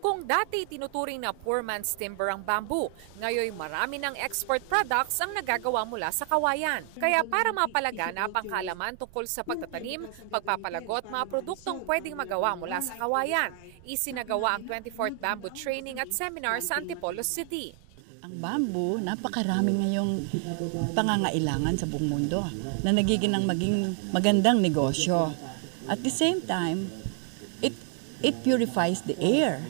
Kung dati tinuturing na poor man's timber ang bamboo, ngayon marami ng export products ang nagagawa mula sa kawayan. Kaya para mapalaganap ang kaalaman tungkol sa pagtatanim, pagpapalagot, mga produktong pwedeng magawa mula sa kawayan, isinagawa ang 24th Bamboo Training at Seminar sa Antipolo City. Ang bamboo, napakarami ngayong pangangailangan sa buong mundo na nagiging maging magandang negosyo. At the same time, it purifies the air.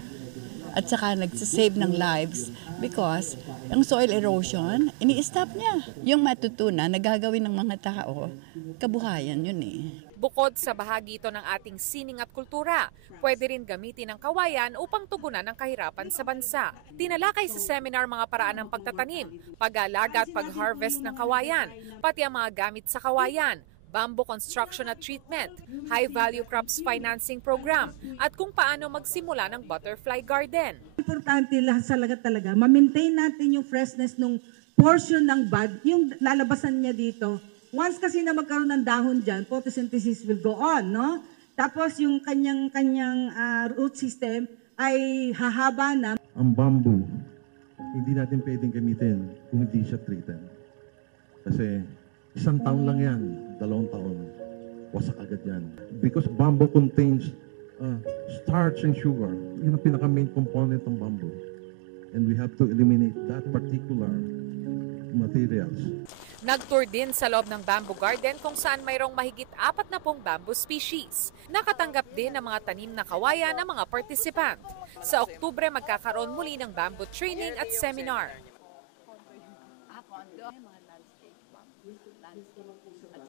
At saka nagsasave ng lives because ang soil erosion, ini-stop niya. Yung matutunan na gagawin ng mga tao, kabuhayan yun eh. Bukod sa bahagi ito ng ating sining at kultura, pwede rin gamitin ang kawayan upang tugunan ang kahirapan sa bansa. Tinalakay sa seminar mga paraan ng pagtatanim, pag-aalaga at pag-harvest ng kawayan, pati ang mga gamit sa kawayan, bamboo construction at treatment, high-value crops financing program, at kung paano magsimula ng butterfly garden. Importante talaga, ma-maintain natin yung freshness ng portion ng bud, yung lalabasan niya dito. Once kasi na magkaroon ng dahon dyan, photosynthesis will go on, no? Tapos yung kanyang root system ay hahaba na. Ang bamboo, hindi natin pwedeng gamitin kung hindi siya treated. Kasi isang taon lang yan, 2 taon, wasak agad yan. Because bamboo contains starch and sugar. Yun ang pinaka-main component ng bamboo. And we have to eliminate that particular materials. Nag-tour din sa loob ng bamboo garden kung saan mayroong mahigit 40 bamboo species. Nakatanggap din ng mga tanim na kawayan ng mga participant. Sa Oktubre magkakaroon muli ng bamboo training at seminar.